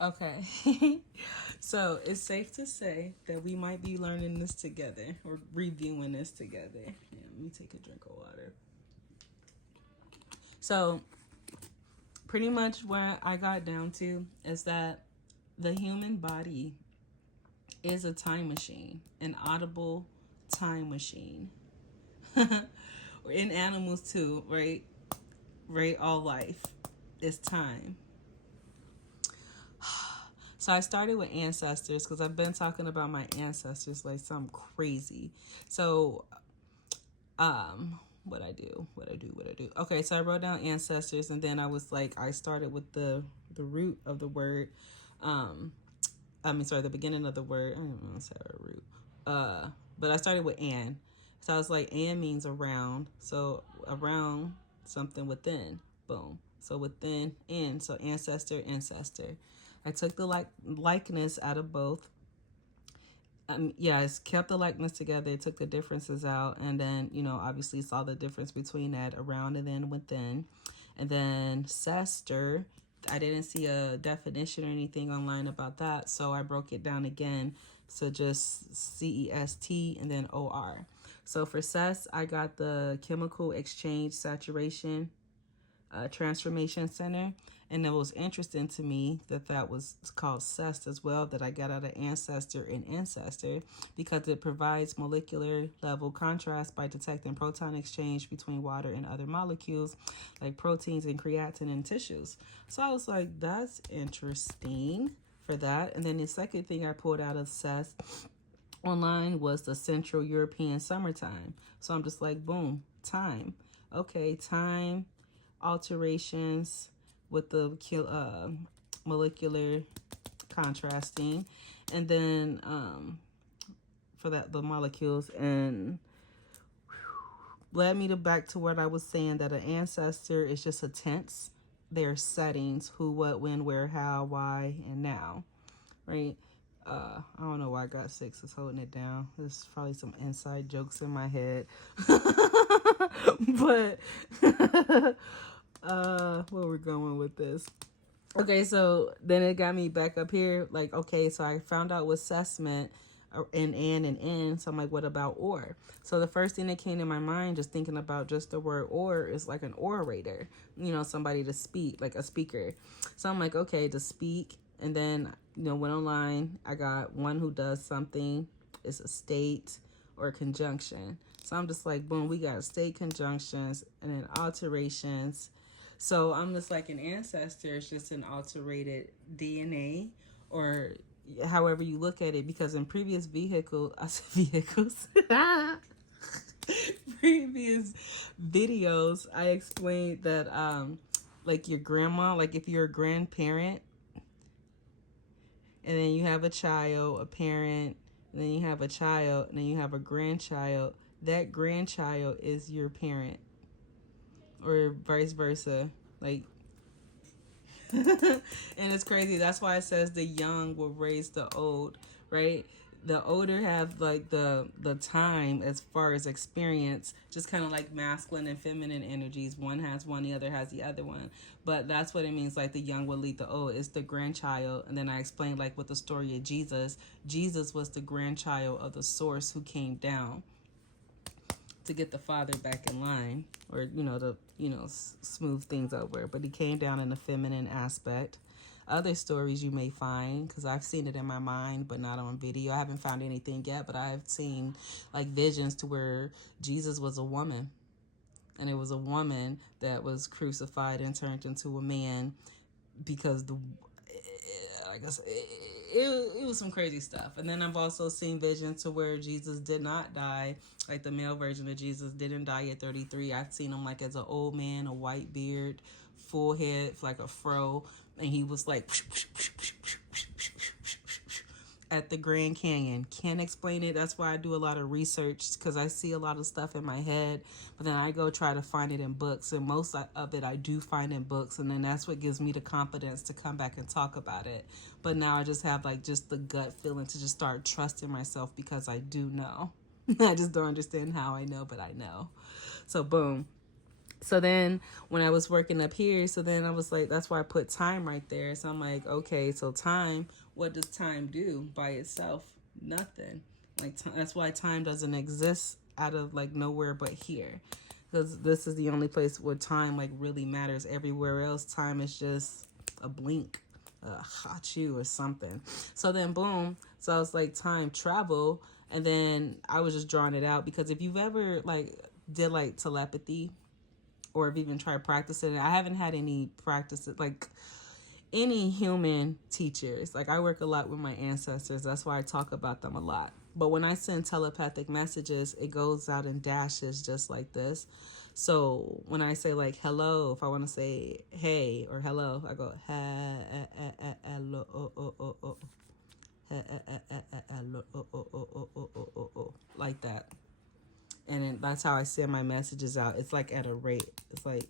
Okay. So it's safe to say that we might be learning this together or reviewing this together. Yeah, let me take a drink of water. So pretty much where I got down to is that the human body is a time machine, an audible time machine. Or in animals too, right? Right, all life is time. So I started with ancestors because I've been talking about my ancestors like something crazy. So what I do. Okay, so I wrote down ancestors, and then I was like, I started with the root of the word. Um, the beginning of the word. I don't know, say a root. But I started with an. So I was like, an means around. So around something within. Boom. So within, in. So ancestor, ancestor. I took the likeness out of both. Yeah, it's kept the likeness together, took the differences out, and then, obviously saw the difference between that around and then within. And then cester, I didn't see a definition or anything online about that, so I broke it down again. So just CEST and then OR. So for cess, I got the chemical exchange saturation transformation center, and it was interesting to me that that was called CEST as well, that I got out of ancestor and ancestor, because it provides molecular level contrast by detecting proton exchange between water and other molecules like proteins and creatine in tissues. So I was like, that's interesting for that. And then the second thing I pulled out of CEST online was the Central European summertime. So I'm just like, boom, time. Okay, time alterations with the molecular contrasting, and then for that the molecules, and led me to back to what I was saying, that an ancestor is just a tense. Their settings: who, what, when, where, how, why, and now, right? I don't know why I got six is holding it down. There's probably some inside jokes in my head. But where we're going with this. Okay, so then it got me back up here. Like, okay, so I found out what cess meant in and in. So I'm like, what about or? So the first thing that came to my mind, just thinking about just the word or, is like an orator, somebody to speak, like a speaker. So I'm like, okay, to speak. And then, went online. I got one who does something. It's a state or a conjunction. So I'm just like, boom, we got state conjunctions and then alterations. So I'm just like, an ancestor is just an alterated DNA, or however you look at it, because in previous previous videos, I explained that like your grandma, like if you're a grandparent and then you have a child, a parent, and then you have a child, and then you have a grandchild, that grandchild is your parent, or vice versa. Like, and it's crazy. That's why it says the young will raise the old, right? The older have like the time as far as experience, just kind of like masculine and feminine energies. One has one, the other has the other one. But that's what it means, like the young will lead the old. It's the grandchild. And then I explained, like, with the story of Jesus. Jesus was the grandchild of the source who came down to get the father back in line, or to smooth things over, but he came down in a feminine aspect. Other stories you may find, because I've seen it in my mind but not on video. I haven't found anything yet, but I've seen like visions to where Jesus was a woman, and it was a woman that was crucified and turned into a man, because I guess it was some crazy stuff. And then I've also seen visions to where Jesus did not die, like the male version of Jesus didn't die at 33. I've seen him like as an old man, a white beard, full head, like a fro, and he was like at the Grand Canyon. Can't explain it. That's why I do a lot of research, because I see a lot of stuff in my head, but then I go try to find it in books, and most of it I do find in books, and then that's what gives me the confidence to come back and talk about it. But now I just have like just the gut feeling to just start trusting myself, because I do know. I just don't understand how I know, but I know. So boom. So then when I was working up here, so then I was like, that's why I put time right there. So I'm like, okay, so time, what does time do by itself? Nothing. Like that's why time doesn't exist out of like nowhere but here. Because this is the only place where time like really matters. Everywhere else, time is just a blink, a hot you or something. So then boom. So I was like, time travel. And then I was just drawing it out because if you've ever like did like telepathy, or have even tried practicing it. I haven't had any practice, like any human teachers. Like I work a lot with my ancestors. That's why I talk about them a lot. But when I send telepathic messages, it goes out in dashes just like this. So when I say like hello, if I want to say hey or hello, I go hello, like that. And then that's how I send my messages out. It's like at a rate. It's like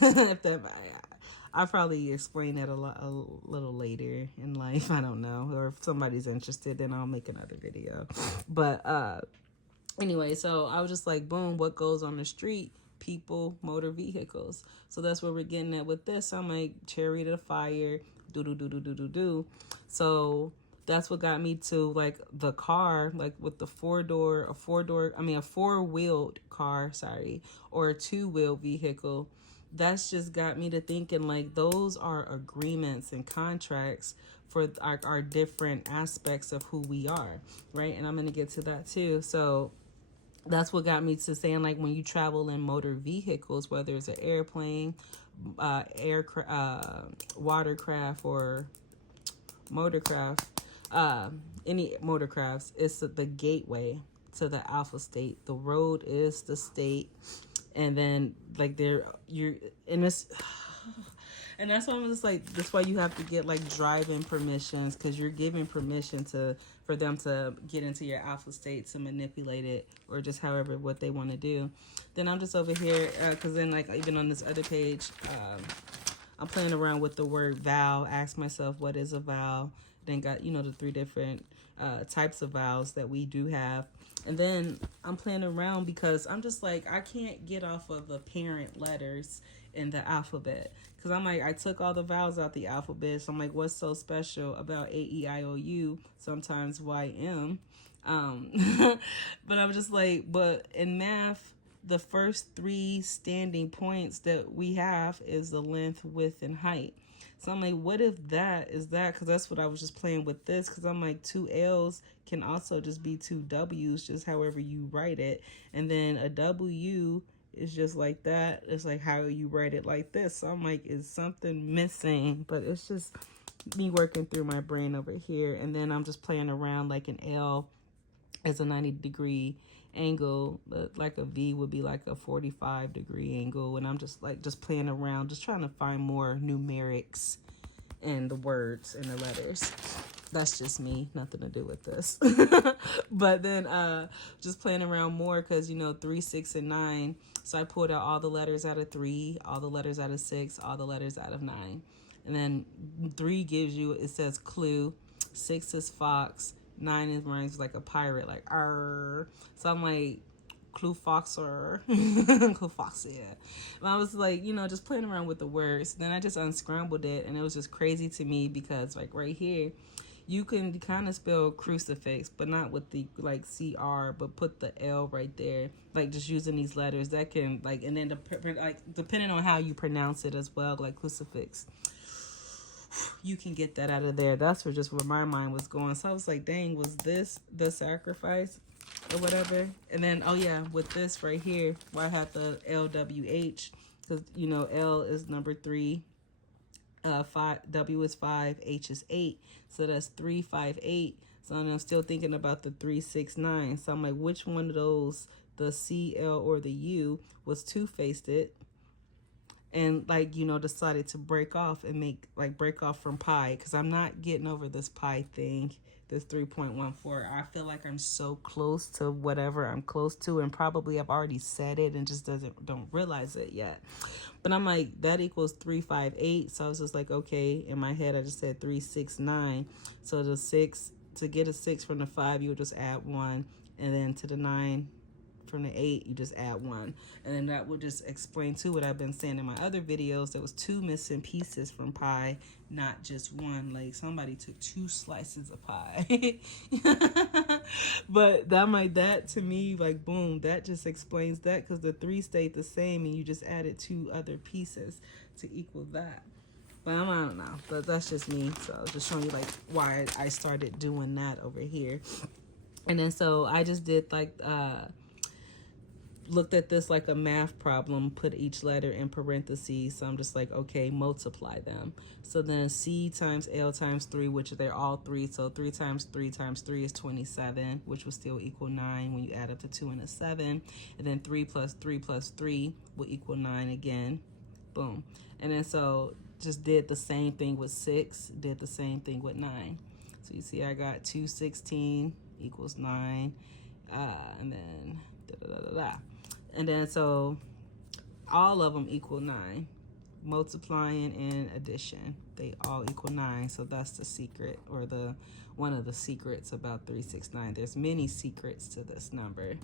if that, I'll probably explain that a little later in life. I don't know, or if somebody's interested, then I'll make another video. But anyway, so I was just like, boom, what goes on the street? People, motor vehicles. So that's what we're getting at with this. I'm like, chariot of fire, do. So that's what got me to like the car, like with the a four-wheeled car, or a two-wheel vehicle. That's just got me to thinking like those are agreements and contracts for our different aspects of who we are, right? And I'm going to get to that too. So that's what got me to saying like when you travel in motor vehicles, whether it's an airplane, watercraft, or motorcraft, any motorcrafts, it's the gateway to the alpha state. The road is the state, and then like you're in this. And that's why I'm just like, that's why you have to get like driving permissions, because you're giving permission for them to get into your alpha state to manipulate it, or just however what they want to do. Then I'm just over here because then like even on this other page, I'm playing around with the word vow. Ask myself, what is a vow? Then got the 3 different types of vows that we do have. And then I'm playing around because I'm just like, I can't get off of the parent letters in the alphabet. Because I'm like, I took all the vowels out the alphabet. So I'm like, what's so special about A-E-I-O-U, sometimes Y-M? But I'm just like, but in math, the first 3 standing points that we have is the length, width, and height. So I'm like, what if that is that? Because that's what I was just playing with this. Because I'm like, 2 L's can also just be 2 W's, just however you write it. And then a W is just like that. It's like how you write it like this. So I'm like, is something missing? But it's just me working through my brain over here. And then I'm just playing around like an L as a 90-degree angle, but like a V would be like a 45-degree angle. And I'm just like playing around, just trying to find more numerics in the words and the letters. That's just me, nothing to do with this. But then just playing around more because 3, 6, and 9. So I pulled out all the letters out of 3, all the letters out of 6, all the letters out of 9. And then 3 gives you, it says clue, 6 is fox, 9 is rhymes like a pirate, like arr. So I'm like, clue foxer, clue fox, yeah. And I was like, just playing around with the words. Then I just unscrambled it, and it was just crazy to me because like right here, you can kind of spell crucifix, but not with the like CR, but put the L right there, like just using these letters that can like, and then like depending on how you pronounce it as well, like crucifix, you can get that out of there. That's where my mind was going. So I was like, dang, was this the sacrifice or whatever? And then, oh yeah, with this right here, where I have the LWH, because L is number 3, 5, W is 5, H is 8, so that's 3, 5, 8. So I'm still thinking about the 3, 6, 9. So I'm like, which one of those, the C, L, or the U, was two-faced it? And like decided to break off and break off from pi, because I'm not getting over this pi thing, this 3.14. I feel like I'm so close to whatever I'm close to, and probably I've already said it and just don't realize it yet. But I'm like, that equals 3, 5, 8. So I was just like, okay, in my head I just said 3, 6, 9. So the 6, to get a 6 from the 5, you would just add 1, and then to the 9 from the 8, you just add 1. And then that will just explain too what I've been saying in my other videos. There was 2 missing pieces from pi, not just 1. Like somebody took 2 slices of pie. But that to me, like, boom, that just explains that, because the 3 stayed the same and you just added 2 other pieces to equal that. But I don't know, but that's just me. So just showing you like why I started doing that over here. And then so I just did like looked at this like a math problem, put each letter in parentheses. So I'm just like, okay, multiply them. So then C times L times 3, which they're all 3. So 3 times 3 times 3 is 27, which will still equal 9 when you add up the 2 and a 7. And then 3 plus 3 plus 3 will equal 9 again. Boom. And then so just did the same thing with 6, did the same thing with 9. So you see I got 216 equals 9, and then and then so all of them equal 9. Multiplying and addition, they all equal 9. So that's the secret, or the one of the secrets about 369. There's many secrets to this number,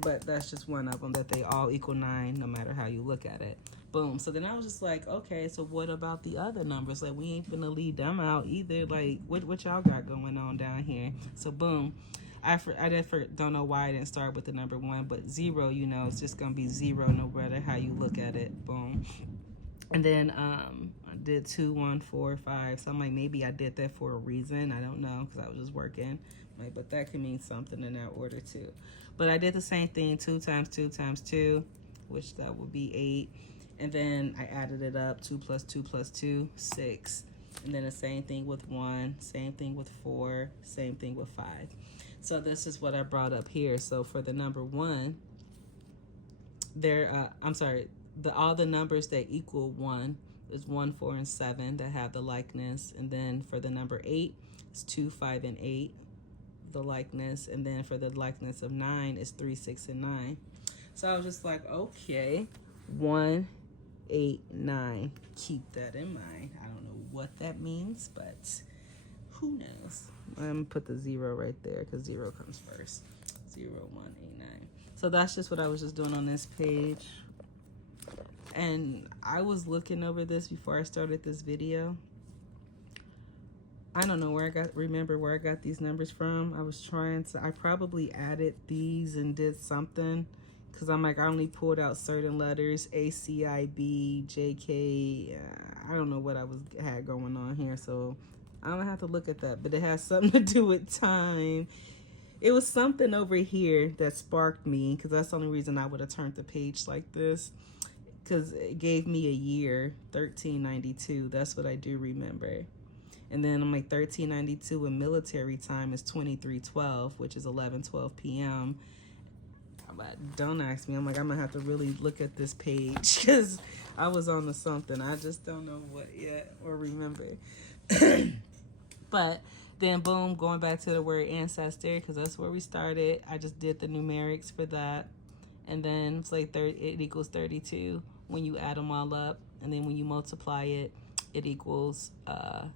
but that's just one of them, that they all equal 9 no matter how you look at it. Boom. So then I was just like, okay, so what about the other numbers? Like, we ain't gonna leave them out either. Like, what y'all got going on down here? So boom. I don't know why I didn't start with the number 1, but 0, you know, it's just gonna be 0 no matter how you look at it. Boom. And then I did 2, 1, 4, 5. So I'm like, maybe I did that for a reason. I don't know, because I was just working. Like, but that could mean something in that order too. But I did the same thing, 2 times 2 times 2, which that would be 8. And then I added it up, 2 plus 2 plus 2, 6. And then the same thing with 1, same thing with 4, same thing with 5. So this is what I brought up here. So for the number 1, all the numbers that equal 1 is 1, 4, and 7 that have the likeness. And then for the number 8, it's 2, 5, and 8, the likeness. And then for the likeness of 9 is 3, 6, and 9. So I was just like, okay, 1, 8, 9. Keep that in mind. I don't know what that means, but who knows? I'm gonna put the 0 right there because 0 comes first. 0, 1, 8, 9. So that's just what I was just doing on this page. And I was looking over this before I started this video. I don't know remember where I got these numbers from. I probably added these and did something. Because I'm like, I only pulled out certain letters, A, C, I, B, J, K. I don't know what I had going on here, so I don't have to look at that. But it has something to do with time. It was something over here that sparked me, because that's the only reason I would have turned the page like this. Because it gave me a year, 1392. That's what I do remember. And then I'm like, 1392 in military time is 2312, which is 11:12 p.m. But don't ask me. I'm like, I'm gonna have to really look at this page, because I was on to something. I just don't know what yet or remember. But then boom, going back to the word ancestor, because that's where we started. I just did the numerics for that. And then it's like it equals 32 when you add them all up. And then when you multiply it, it equals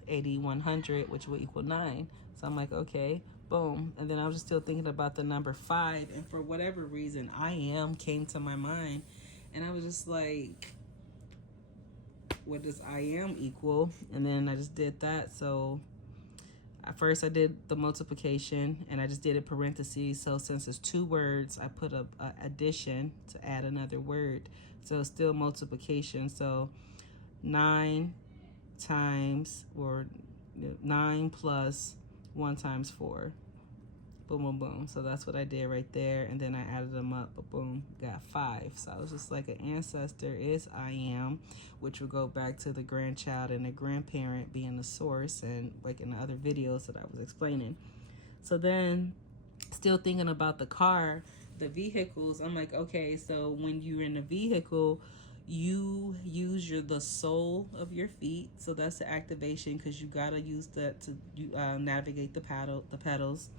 8100, which will equal 9. So I'm like, okay. Boom. And then I was just still thinking about the number 5, and for whatever reason, I am came to my mind, and I was just like, what does I am equal? And then I just did that. So at first I did the multiplication, and I just did it parentheses. So since it's 2 words, I put a addition to add another word. So it's still multiplication. So 9 times, or 9 plus 1 times 4. Boom, boom, boom. So that's what I did right there. And then I added them up, but boom, got 5. So I was just like, an ancestor is I am, which will go back to the grandchild and the grandparent being the source, and like in the other videos that I was explaining. So then still thinking about the car, the vehicles, I'm like, okay, so when you're in a vehicle, you use the sole of your feet. So that's the activation, because you gotta use that to navigate the pedals.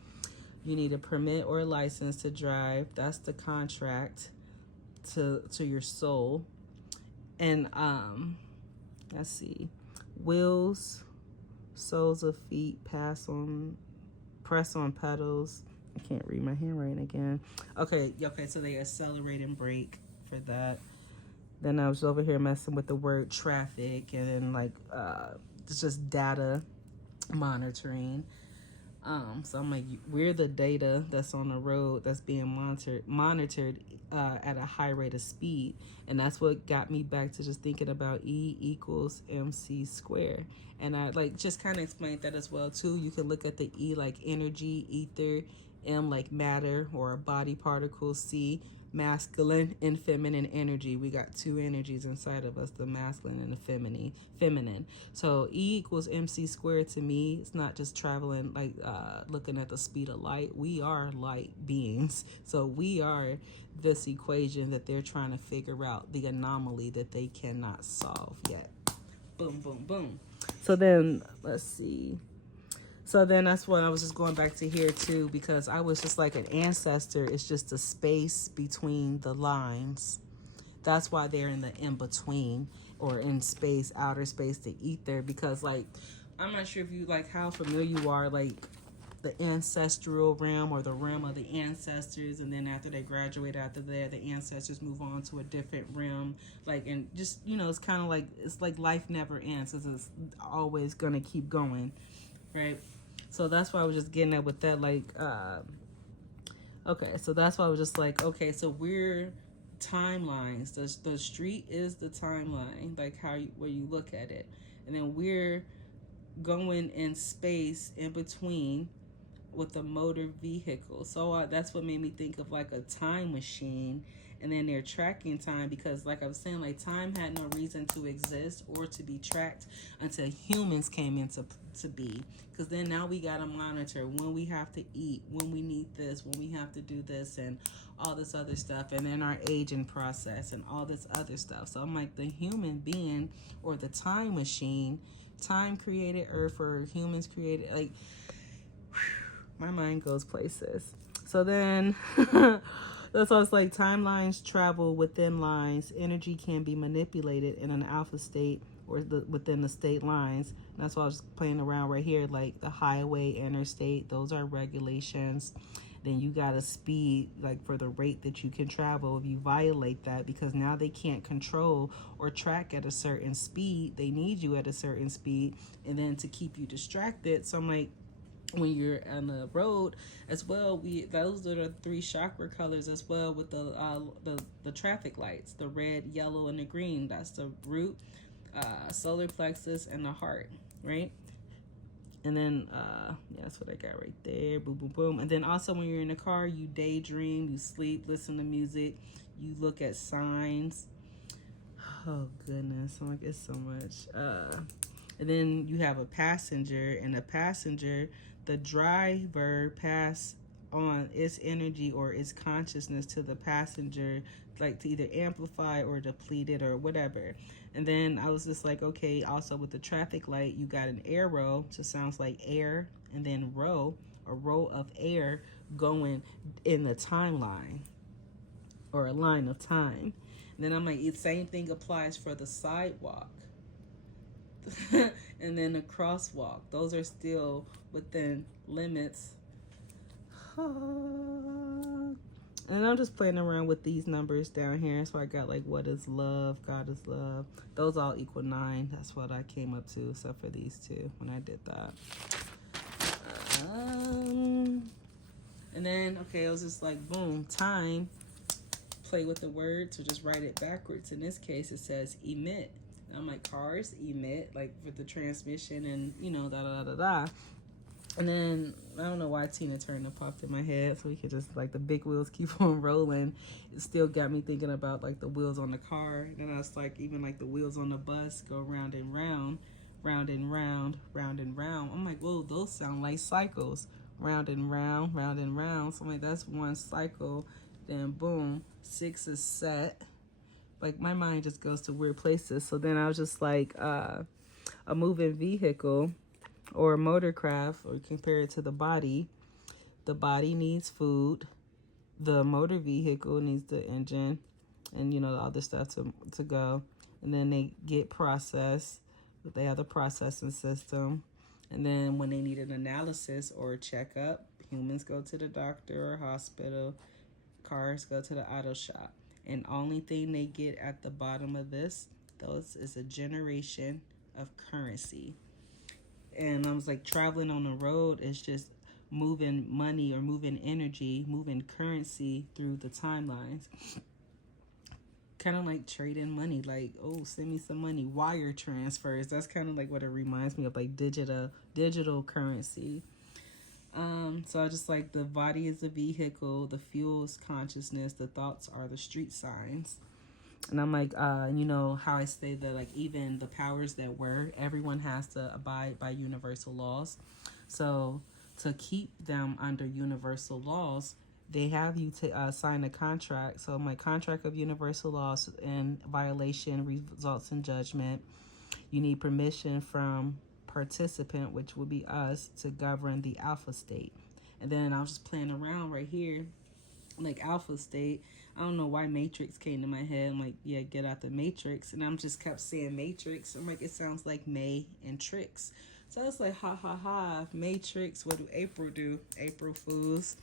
You need a permit or a license to drive. That's the contract to your soul. And let's see, wheels, soles of feet, press on pedals, I can't read my handwriting again. Okay, so they accelerate and brake for that. Then I was over here messing with the word traffic, and then like it's just data monitoring. So I'm like, we're the data that's on the road that's being monitored at a high rate of speed. And that's what got me back to just thinking about E equals MC squared. And I like just kind of explained that as well too. You can look at the E like energy, ether, M like matter or a body particle, C masculine and feminine energy. We got two energies inside of us, the masculine and the feminine. So E equals MC squared to me, it's not just traveling like looking at the speed of light. We are light beings. So we are this equation that they're trying to figure out, the anomaly that they cannot solve yet. Boom, boom, boom. So then let's see. So then that's when I was just going back to here too, because I was just like an ancestor. It's just a space between the lines. That's why they're in the in-between or in space, outer space, the ether. Because like, I'm not sure if you like how familiar you are, like the ancestral realm or the realm of the ancestors. And then after they graduate after there, the ancestors move on to a different realm. Like, and just, you know, it's kind of like, it's like life never ends. It's always going to keep going. Right. So that's why I was just getting at with that, like, okay, so that's why I was just like, okay, so we're timelines. The street is the timeline, like where you look at it. And then we're going in space in between with a motor vehicle. So that's what made me think of like a time machine. And then they're tracking time because, like I was saying, like time had no reason to exist or to be tracked until humans came into to be. Because then now we got to monitor when we have to eat, when we need this, when we have to do this, and all this other stuff. And then our aging process and all this other stuff. So I'm like, the human being or the time machine, time created Earth or humans created, like, my mind goes places. So then that's why it's like timelines travel within lines. Energy can be manipulated in an alpha state or within the state lines. And that's why I was playing around right here, like the highway, interstate, those are regulations. Then you got to speed like for the rate that you can travel. If you violate that, because now they can't control or track at a certain speed, they need you at a certain speed, and then to keep you distracted. So I'm like, when you're on the road as well, those are the three chakra colors as well, with the traffic lights, the red, yellow, and the green. That's the root, solar plexus, and the heart, right? And then yeah, that's what I got right there. Boom, boom, boom. And then also when you're in the car, you daydream, you sleep, listen to music, you look at signs. Oh goodness, I'm like, it's so much. And then you have a passenger, and a passenger, the driver pass on its energy or its consciousness to the passenger, like to either amplify or deplete it or whatever. And then I was just like, okay, also with the traffic light, you got an arrow, so sounds like air, and then a row of air going in the timeline or a line of time. And then I'm like, the same thing applies for the sidewalk. And then the crosswalk, those are still within limits. And I'm just playing around with these numbers down here. So I got like, what is love? God is love. Those all equal 9. That's what I came up to, except for these two when I did that. And then, okay, it was just like, boom, time. Play with the words, or just write it backwards. In this case, it says emit. I'm like, cars emit, like for the transmission and, you know, da-da-da-da-da. And then, I don't know why Tina Turner popped in my head, so we could just, like, the big wheels keep on rolling. It still got me thinking about, like, the wheels on the car. And I was like, even, like, the wheels on the bus go round and round, round and round, round and round. I'm like, whoa, those sound like cycles. Round and round, round and round. So I'm like, that's one cycle. Then, boom, 6 is set. Like, my mind just goes to weird places. So then I was just like, a moving vehicle or a motorcraft, or compare it to the body. The body needs food. The motor vehicle needs the engine and, you know, the other stuff to go. And then they get processed. They have the processing system. And then when they need an analysis or a checkup, Humans go to the doctor or hospital. Cars go to the auto shop. And only thing they get at the bottom of this, those is a generation of currency. And I was like, traveling on the road is just moving money or moving energy, moving currency through the timelines. Kind of like trading money, like, oh, send me some money, wire transfers. That's kind of like what it reminds me of, like digital currency. So I just like, the body is the vehicle, the fuel is consciousness, the thoughts are the street signs. And I'm like, you know how I say that, like, even the powers that were, everyone has to abide by universal laws. So to keep them under universal laws, they have you to sign a contract. So my contract of universal laws in violation results in judgment. You need permission from participant, which would be us, to govern the alpha state. And then I was just playing around right here, like alpha state. I don't know why Matrix came to my head. I'm like, yeah, get out the Matrix. And I'm just kept saying Matrix. I'm like, it sounds like May and Tricks. So I was like, ha ha ha, Matrix. What do April do? April Fools.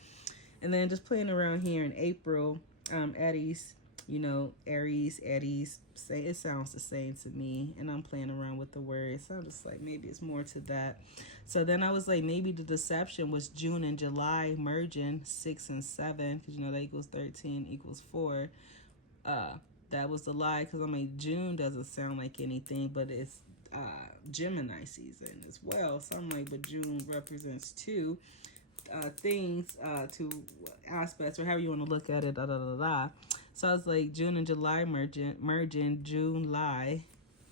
And then just playing around here in April, Eddies, you know, Aries, Eddies, say it sounds the same to me. And I'm playing around with the words. So I'm just like, maybe it's more to that. So then I was like, maybe the deception was June and July merging 6 and 7, because you know that equals 13 equals 4. That was the lie, because I'm like, June doesn't sound like anything, but it's Gemini season as well. So I'm like, but June represents two things, two aspects, or however you want to look at it, da da da da. So I was like, June and July merging July.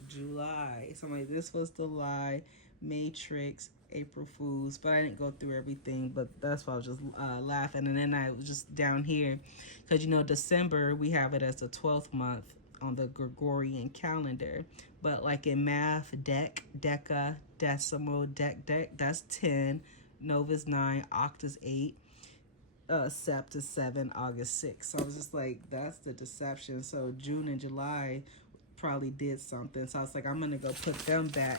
So I'm like, this was the lie, Matrix, April Fools. But I didn't go through everything, but that's why I was just laughing. And then I was just down here, because you know, December, we have it as the 12th month on the Gregorian calendar. But like in math, deca, decimal, that's 10. Nova's 9, Octa's 8, Sept is 7, August 6. So I was just like, that's the deception. So June and July probably did something. So I was like, I'm going to go put them back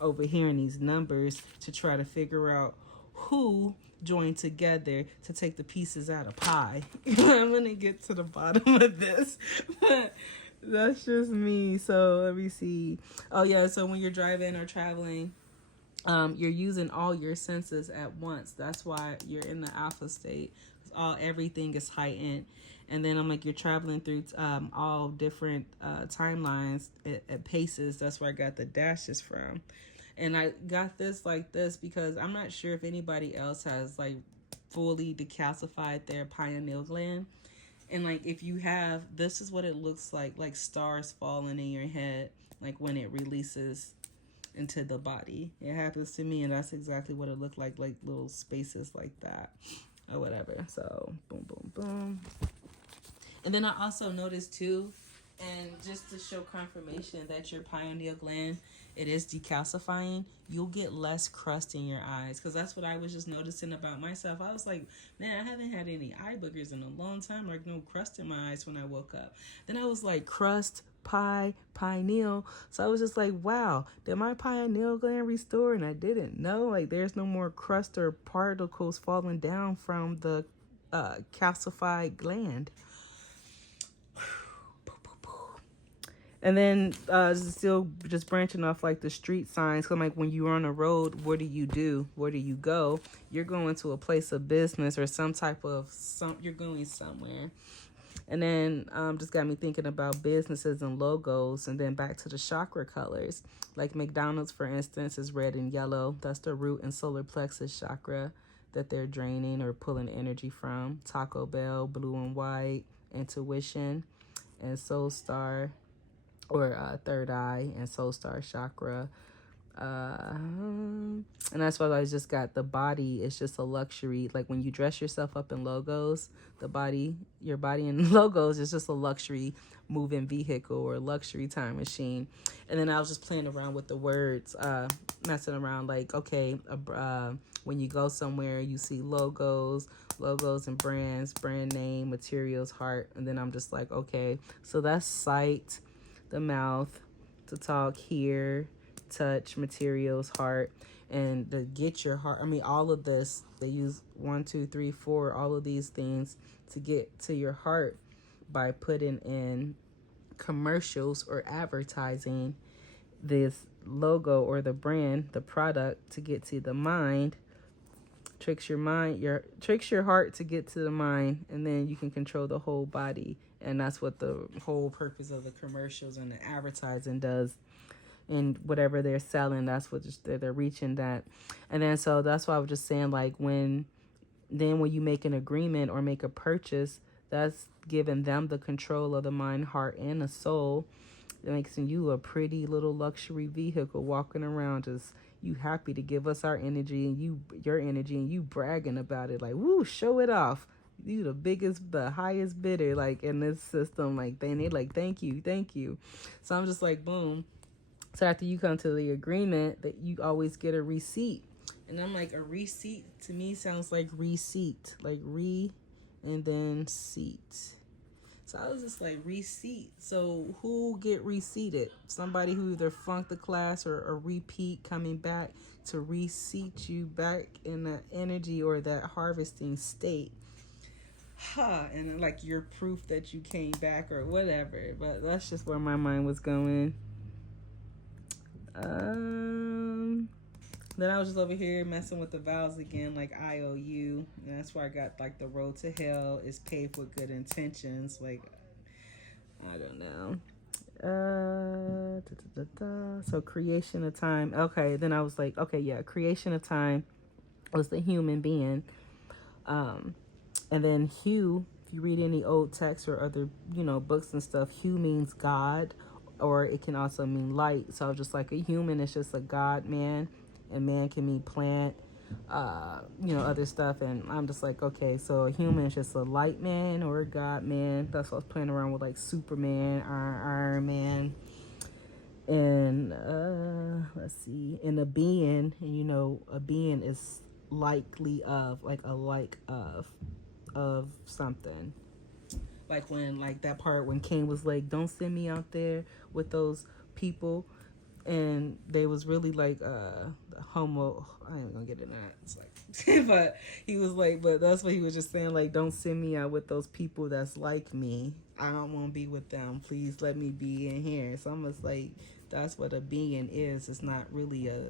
over here in these numbers to try to figure out who joined together to take the pieces out of pie. I'm going to get to the bottom of this. That's just me. So let me see. Oh, yeah. So when you're driving or traveling, you're using all your senses at once. That's why you're in the alpha state. Everything is heightened. And then I'm like, you're traveling through all different timelines at paces. That's where I got the dashes from. And I got this like this because I'm not sure if anybody else has like fully decalcified their pineal gland. And like, if you have, this is what it looks like stars falling in your head, like when it releases into the body. It happens to me, and that's exactly what it looked like little spaces like that or whatever. So boom, boom, boom. And then I also noticed too, and just to show confirmation that your pineal gland, it is decalcifying, you'll get less crust in your eyes. Because that's what I was just noticing about myself. I was like, man, I haven't had any eye boogers in a long time, like no crust in my eyes when I woke up. Then I was like, crust, pineal. So I was just like, wow, did my pineal gland restore? And I didn't know. Like, there's no more crust or particles falling down from the calcified gland. And then still just branching off like the street signs. Cause like when you're on the road, what do you do? Where do you go? You're going to a place of business or you're going somewhere. And then just got me thinking about businesses and logos, and then back to the chakra colors. Like McDonald's, for instance, is red and yellow. That's the root and solar plexus chakra that they're draining or pulling energy from. Taco Bell, blue and white, intuition, and Soul Star, or third eye and Soul Star chakra. And that's why I just got the body. It's just a luxury. Like when you dress yourself up in logos, your body in logos is just a luxury moving vehicle or luxury time machine. And then I was just playing around with the words, messing around like, okay, when you go somewhere, you see logos and brands, brand name, materials, heart. And then I'm just like, okay, so that's sight, the mouth, to talk, hear, touch, materials, heart, and to get your heart. I mean, all of this, they use 1, 2, 3, 4, all of these things to get to your heart by putting in commercials or advertising this logo or the brand, the product, to get to the mind. Tricks your heart to get to the mind, and then you can control the whole body. And that's what the whole purpose of the commercials and the advertising does. And whatever they're selling, that's what they're reaching that. And then so that's why I was just saying, like, when you make an agreement or make a purchase, that's giving them the control of the mind, heart, and the soul. It makes you a pretty little luxury vehicle walking around, just you happy to give us our energy and your energy, and you bragging about it, like, woo, show it off. You the biggest, the highest bidder, like, in this system, like, they like, thank you. So I'm just like, boom. So after you come to the agreement, that you always get a receipt. And I'm like, a receipt to me sounds like receipt, like and then seat. So I was just like, receipt. So who get receipted? Somebody who either flunked the class or a repeat coming back to reseat you back in that energy or that harvesting state. And like your proof that you came back or whatever. But that's just where my mind was going. Then I was just over here messing with the vowels again, like IOU. And that's why I got like the road to hell is paved with good intentions. Like, I don't know. So creation of time. Okay, then I was like, okay, yeah, creation of time was the human being. And then Hugh, if you read any old texts or other, books and stuff, Hugh means God, or it can also mean light. So just like a human is just a God man, and man can mean plant, other stuff. And I'm just like, okay, so a human is just a light man or a God man. That's what I was playing around with, like Superman, Iron Man. And let's see, and a being, and a being is likely of, like a like of something. Like when, like that part when Cain was like, don't send me out there with those people, and they was really like homo. I ain't gonna get into that. It's like but he was like, but that's what he was just saying, like, don't send me out with those people that's like me. I don't want to be with them. Please let me be in here. So I'm just like, that's what a being is. It's not really a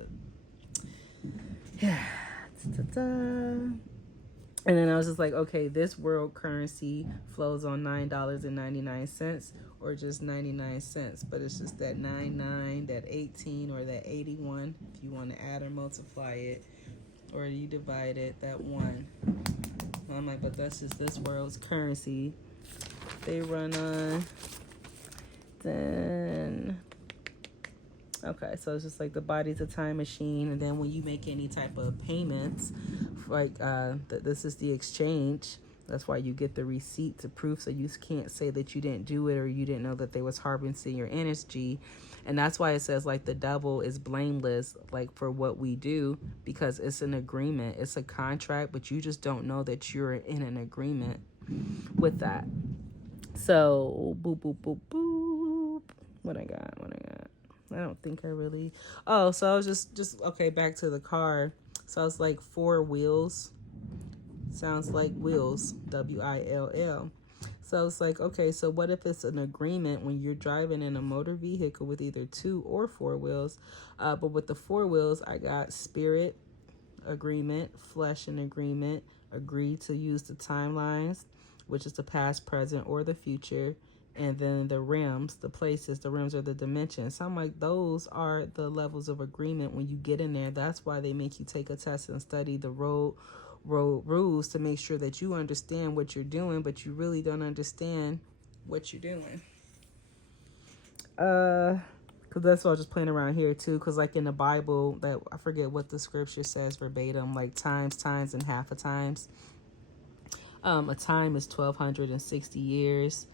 And then I was just like, okay, this world currency flows on $9.99 or just 99 cents. But it's just that 99, that 18, or that 81, if you want to add or multiply it, or you divide it, that 1. And I'm like, but that's just this world's currency. They run on. Then, okay, so it's just like the body's a time machine. And then when you make any type of payments, like this is the exchange. That's why you get the receipt to prove, so you can't say that you didn't do it or you didn't know that they was harvesting your energy. And that's why it says, like, the devil is blameless, like, for what we do, because it's an agreement, it's a contract, but you just don't know that you're in an agreement with that. So boop boop boop boop. What I got? I don't think I really. Oh, so I was just okay. Back to the car. So I was like, 4 wheels. Sounds like wheels. WILL. So it's like, okay, so what if it's an agreement when you're driving in a motor vehicle with either 2 or 4 wheels? But with the 4 wheels, I got spirit agreement, flesh and agreement, agree to use the timelines, which is the past, present, or the future. And then the realms, the places, the realms are the dimensions. So I'm like, those are the levels of agreement when you get in there. That's why they make you take a test and study the road rules to make sure that you understand what you're doing, but you really don't understand what you're doing. Because that's why I was just playing around here too. Because like in the Bible, that I forget what the scripture says verbatim, like times, and half a times. A time is 1,260 years.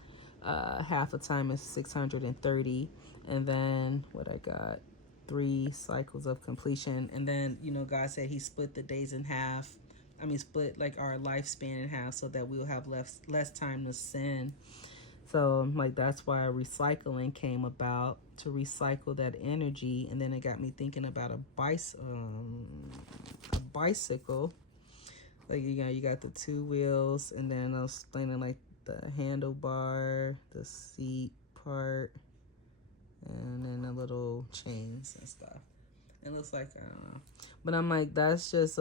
Half a time is 630. And then what I got, 3 cycles of completion. And then, God said he split the days in half. Split like our lifespan in half so that we'll have less time to sin. So like that's why recycling came about, to recycle that energy. And then it got me thinking about a bicycle. Like you got the two wheels, and then I was explaining like the handlebar, the seat part, and then the little chains and stuff. It looks like, I don't know, but I'm like, that's just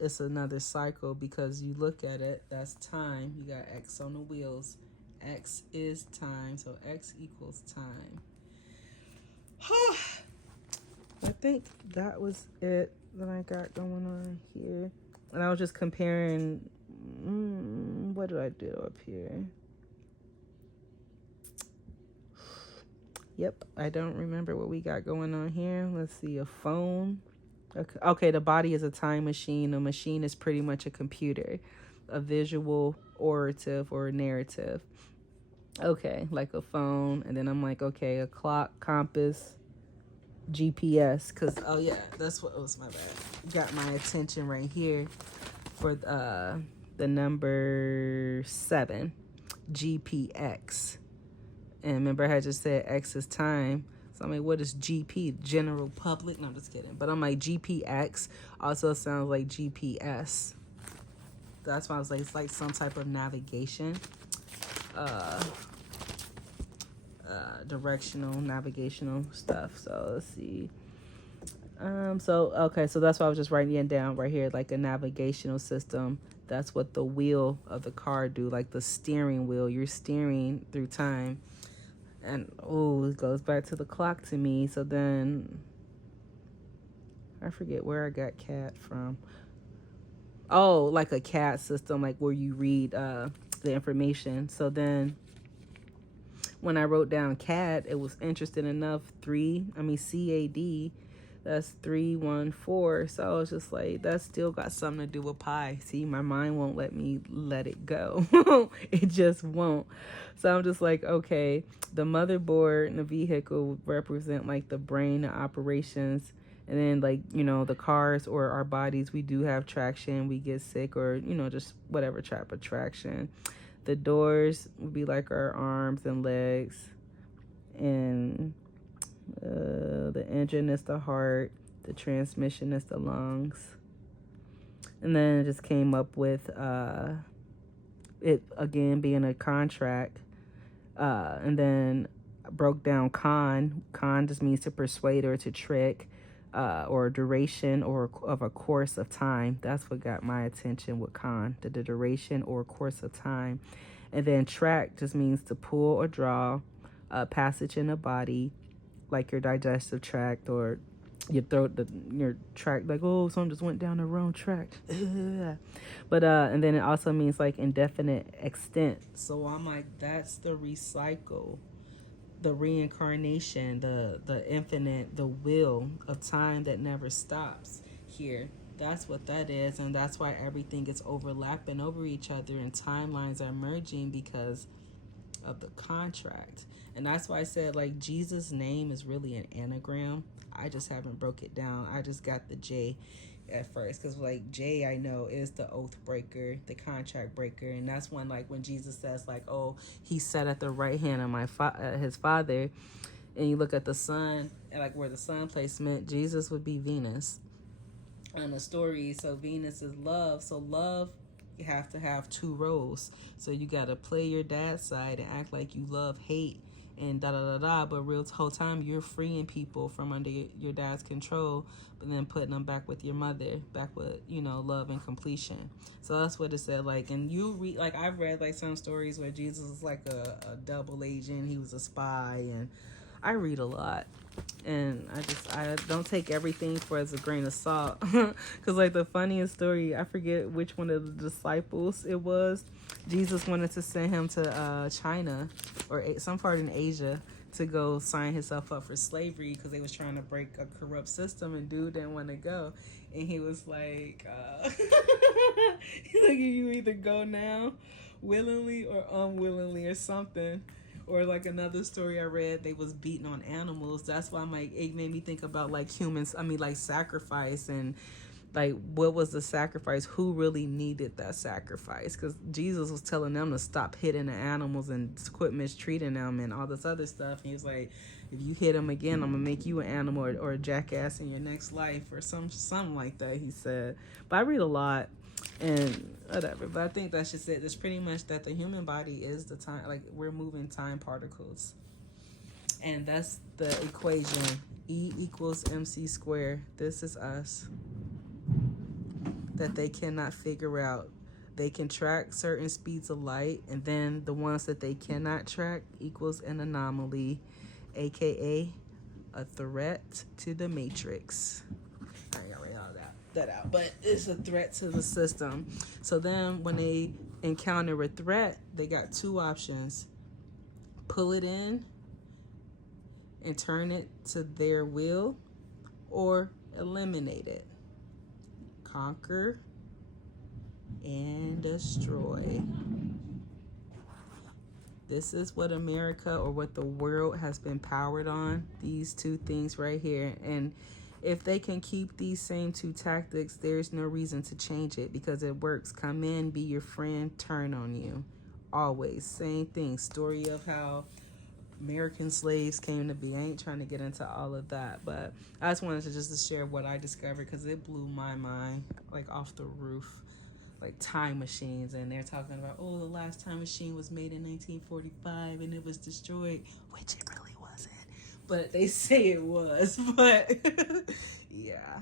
it's another cycle, because you look at it, that's time. You got X on the wheels. X is time, so X equals time. I think that was it that I got going on here. And I was just comparing, what do I do up here? Yep, I don't remember what we got going on here. Let's see, a phone. Okay, the body is a time machine. A machine is pretty much a computer, a visual, orative, or a narrative. Okay, like a phone. And then I'm like, okay, a clock, compass, GPS. Because, oh yeah, that's what was my bad. Got my attention right here for the number 7, GPX. And remember, I just said X is time. So I'm like, what is GP? General public? No, I'm just kidding. But I'm like, GPX also sounds like GPS. That's why I was like, it's like some type of navigation. Directional, navigational stuff. So let's see. So that's why I was just writing it down right here, like a navigational system. That's what the wheel of the car do, like the steering wheel. You're steering through time. And it goes back to the clock to me. So then I forget where I got CAD from. Oh, like a CAD system, like where you read the information. So then when I wrote down CAD, it was interesting enough. CAD, that's 314. So I was just like, that still got something to do with pi. See, my mind won't let me let it go. It just won't. So I'm just like, okay, the motherboard and the vehicle represent like the brain, the operations. And then like, the cars or our bodies, we do have traction. We get sick or, just whatever type of traction. The doors would be like our arms and legs. And the engine is the heart. The transmission is the lungs. And then it just came up with it again being a contract. And then broke down con. Con just means to persuade or to trick. Or duration or of a course of time. That's what got my attention with con, the duration or course of time. And then track just means to pull or draw a passage in the body, like your digestive tract or your throat, your tract, like, oh, someone just went down the wrong track. But and then it also means like indefinite extent. So I'm like, that's the recycle. The reincarnation, the infinite, the wheel of time that never stops here. That's what that is. And that's why everything is overlapping over each other and timelines are merging because of the contract. And that's why I said, like, Jesus' name is really an anagram. I just haven't broke it down. I just got the J at first, because like J, I know, is the oath breaker, the contract breaker. And that's when, like, when Jesus says like, oh, he sat at the right hand of his father, and you look at the sun, and like where the sun placement, Jesus would be Venus on the story. So Venus is love. So love, you have to have two roles. So you got to play your dad's side and act like you love hate and da-da-da-da, but real whole time you're freeing people from under your dad's control, but then putting them back with your mother, back with, love and completion. So that's what it said, like, and you read, like, I've read, like, some stories where Jesus is, like, a double agent, he was a spy, and I read a lot. And I don't take everything for as a grain of salt. Because, like, the funniest story, I forget which one of the disciples it was. Jesus wanted to send him to China or some part in Asia to go sign himself up for slavery because they was trying to break a corrupt system, and dude didn't want to go. And he was like, you either go now willingly or unwillingly or something. Or like another story I read, they was beating on animals. That's why it made me think about like humans, like sacrifice and Like, what was the sacrifice? Who really needed that sacrifice? Because Jesus was telling them to stop hitting the animals and quit mistreating them and all this other stuff. And he was like, if you hit them again, I'm going to make you an animal or a jackass in your next life or something like that, he said. But I read a lot and whatever. But I think that's just it. It's pretty much that the human body is the time, like, we're moving time particles. And that's the equation. E equals mc squared. This is us. That they cannot figure out. They can track certain speeds of light, and then the ones that they cannot track equals an anomaly, aka a threat to the matrix. I ain't gonna read all that out, but it's a threat to the system. So then when they encounter a threat, they got two options: pull it in and turn it to their will, or eliminate it. Conquer and destroy. This is what America, or what the world, has been powered on. These two things right here. And if they can keep these same two tactics, there's no reason to change it, because it works. Come in, be your friend, turn on you. Always. Same thing. Story of how American slaves came to be. I ain't trying to get into all of that, but I just wanted to just share what I discovered, because it blew my mind, like, off the roof. Like, time machines, and they're talking about, oh, the last time machine was made in 1945 and it was destroyed, which it really wasn't, but they say it was. But yeah.